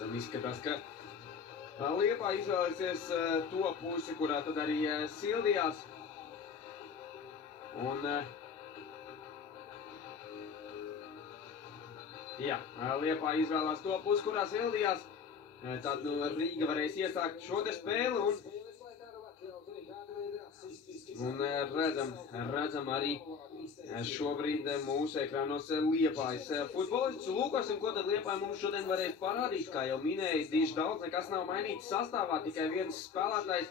Redzam, izskatās, ka Liepā izvēlēsies to pusi, kurā tad arī sildījās. Un, jā, Liepā izvēlās to pusi, kurā sildījās. Tad Rīga varēs iesākt šo te spēli un redzam arī šobrīd mūsu ekrānos Liepājas futbolists. Lūkosim, ko tad Liepāja mums šodien varēs parādīt. Kā jau minēju, diši daudz, nekas nav mainīts sastāvā, tikai viens spēlētājs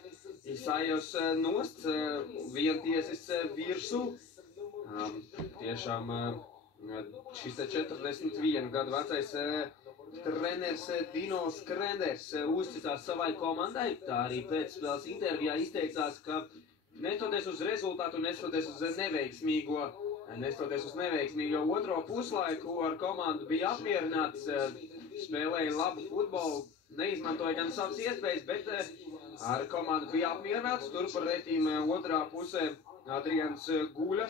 Isaios Nosts, vientiesis virsū. Tiešām šis 41 gadu vecais treneris Dino Skrenders uzticās savai komandai. Tā arī pēcspēles intervijā izteicās, ka nestoties uz rezultātu, nestoties uz neveiksmīgo otro puslaiku, ar komandu bija apmierināts, spēlēja labu futbolu, neizmantoja gan savas iespējas, bet ar komandu bija apmierināts. Turpretīm otrā pusē Adrians Guļa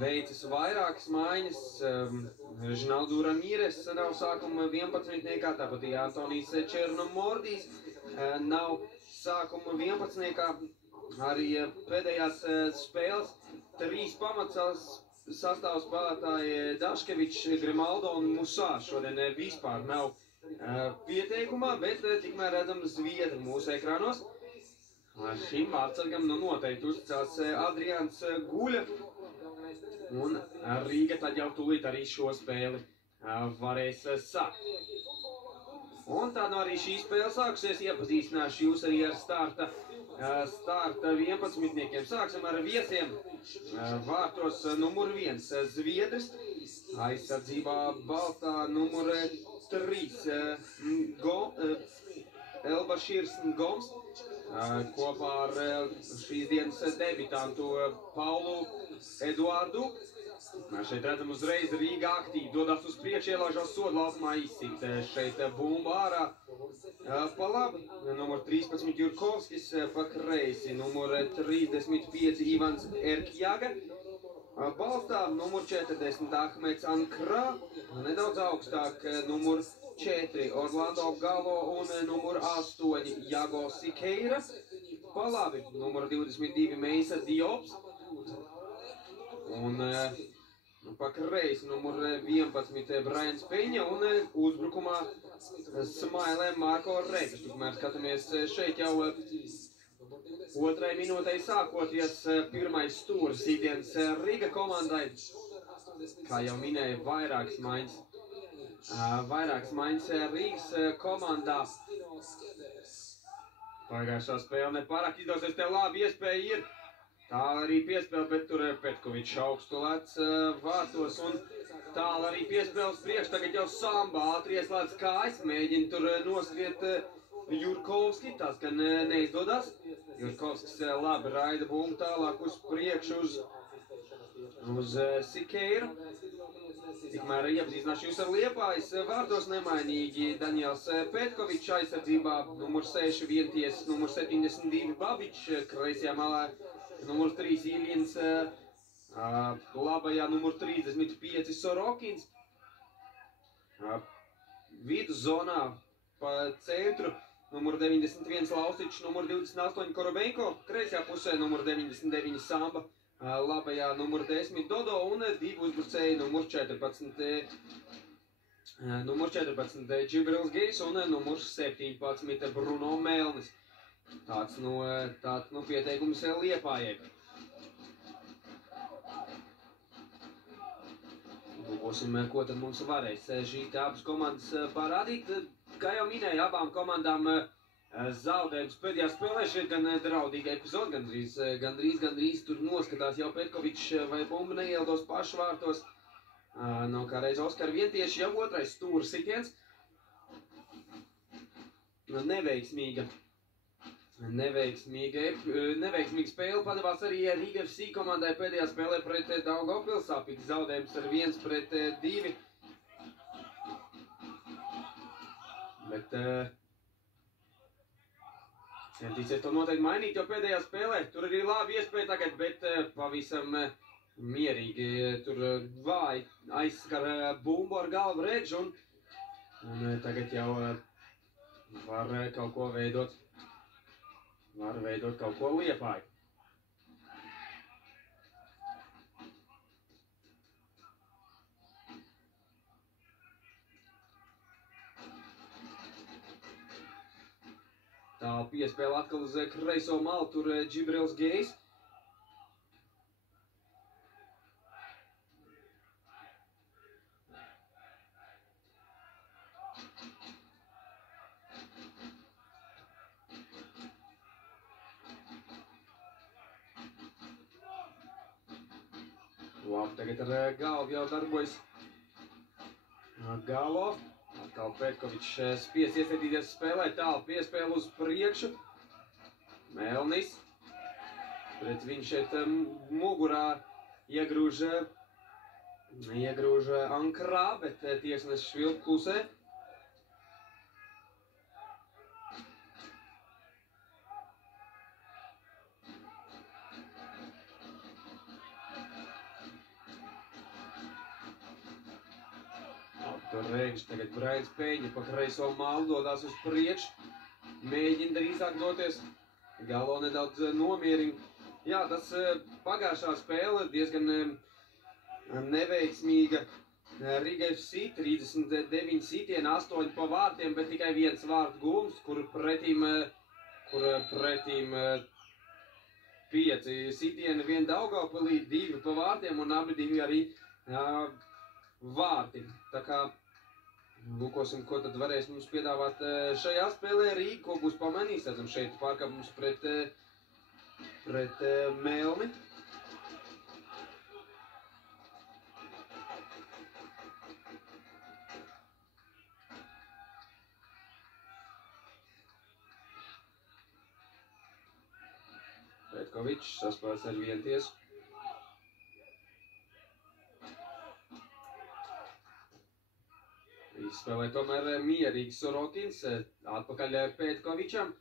veicis vairākas maiņas. Žinaldu Ramīres nav sākuma 11-niekā, tāpat Antonijs Černomordijs nav sākuma 11-niekā. Arī pēdējās spēles 3 sastāvu spēlētāji Daškevičs, Grimaldo un Musā šodien vispār nav pieteikumā, bet tikmēr redzam zviedri mūsu ekrānos. Šim vārdsargam noteikti uzticās Adrians Guļa. Un Rīga tad jau tūlīt arī šo spēli varēs sākt. Un tā arī šī spēle sākusies. Iepazīstināšu jūs arī ar starta 11-niekiem. Sāksim ar viesiem. Vārtos numur 1 Zviedris. Aizsardzībā balstā numur 3 Elbašīrs Goms. Kopā ar šīs dienas debitantu Paulu Eduardu. Šeit redzam uzreiz Rīga aktīvi dodas uz priekšu, ielāžās sodlaukumā, izsit šeit bumba ārā. Pa labi, numur 13 Jurkovskis, pa kreisi numur 35 Ivans Erkjaga. Balstā numur 40 Ahmeds Ankrā, nedaudz augstāk numur 4 Orlando Galo un numur 8 Jago Sikeira. Pa labi, numur 22 Meisa Diops. Un pa kreisi numur 11 Brians Peņa un uzbrukumā smailē Marko Rekas. Tukmēr skatāmies šeit jau otrai minūtei sākoties pirmais stūris sītienas Rīga komandai. Kā jau minēja, vairākas maiņas Rīgas komandā. Pagājušā spēle nepārāk izdosies, tev labi iespēja ir. Tā arī piespēle, bet tur Petkovičs augstu lec vārtos un tāl arī piespēles priekš. Tagad jau Samba ātri ieslēdz kājas, mēģina tur noskriet Jurkovski, tas gan neizdodas. Jurkovskis labi raida bumbu tālāk uz priekšu uz Sikeiru. Tikmēr iepazīstināšu jūs ar Liepājas vārtos nemainīgi Daniels Petkovičs, aizsardzībā numur 6 vienties, numur 72 Babičs, kreisajā malā numur 3 Iljins, labajā numur 35 Sorokins. Vidus zonā pa centru numur 91 Lausičs, numur 28 Korobenko, kreisajā pusē numur 99 Samba, labajā numur 10 Dodo un 2 uzbrucēji numur 14 Džibrils Gejs un numur 17 Bruno Melnis. Tāds pieteikums Liepājai. Lūkosim, ko tad mums varēs šī abas komandas parādīt. Kā jau minēju, abām komandām zaudējums pēdējā spēlē, šeit gan draudīga epizode, gandrīz tur noskatās jau Petkovičs vai bumba neieldos pašu vārtos. Nav kā reiz Oskar vientieši, jau otrais stūra sitiens. Neveiksmīga spēle padevās arī Rīga FC komandai pēdējā spēlē pret Daugavpils, sāpīgs zaudējums ar 1-2. Bet centīsies to noteikti mainīt, jo pēdējā spēlē tur arī labi iespēja tagad, bet pavisam mierīgi tur vāji aizskar bumbu ar galvu Redž un Un tagad jau var kaut ko veidot. Var veidot kaut ko Liepāju. Tā piespēle atkal uz kreiso malu, tur Džibrils Gejs. Labi, tagad ar galvu jau darbojas Galo. Atkal Petkovičs spies iesaistīties spēlē, tālu piespēle uz priekšu. Melnis. Pret viņš šeit mugurā iegrūž Ankrā, bet tiesnesis Švilp klusē. Tur Rēgš tagad Braids Peņa pa kreiso malu dodās uz priekšu. Mēģina drīzāk doties. Galo nedaudz nomierina. Jā, tas pagājušā spēle diezgan neveiksmīga. Riga FC 39 sitieni, 8 pa vārtiem, bet tikai viens vārtu gūms, kur pretīm 5 sitieni, 1 Daugavpilī, 2 pa vārtiem un abi divi arī vārti. Tā kā lūkosim, ko tad varēs mums piedāvāt šajā spēlē Rīga, ko būs pamanījis. Redzam šeit pārkāpums pret Melni. Petkovičs saspēlēs ar vienu tiesu. Izspēlē tomēr mierīgs Sorokins, atpakaļ Petkovičam.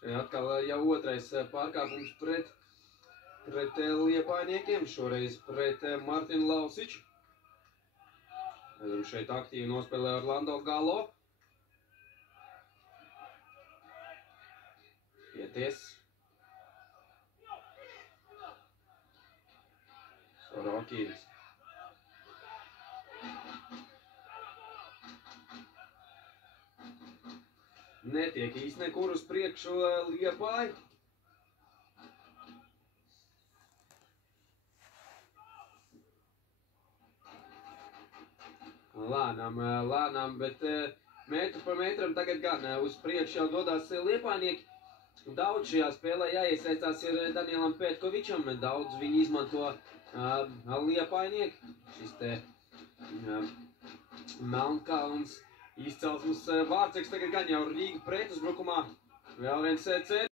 Šeit atkal jau otrais pārkāpums pret liepājniekiem, šoreiz pret Martinu Lausiču. Šeit aktīvi nospēlē Orlando Galo. Pieties. Sorokins. Netiek īsti nekur uz priekšu Liepāja. Lēnām, bet metru pa metram tagad gan uz priekšu jau dodās liepājnieki. Daudz šajā spēlē jāiesaistās ir Danielam Petkovičam, daudz viņi izmanto liepājnieki. Šis te Melnkalns izcelsmes vārtseks tagad gan jau Rīga pretuzbrukumā. Vēl viens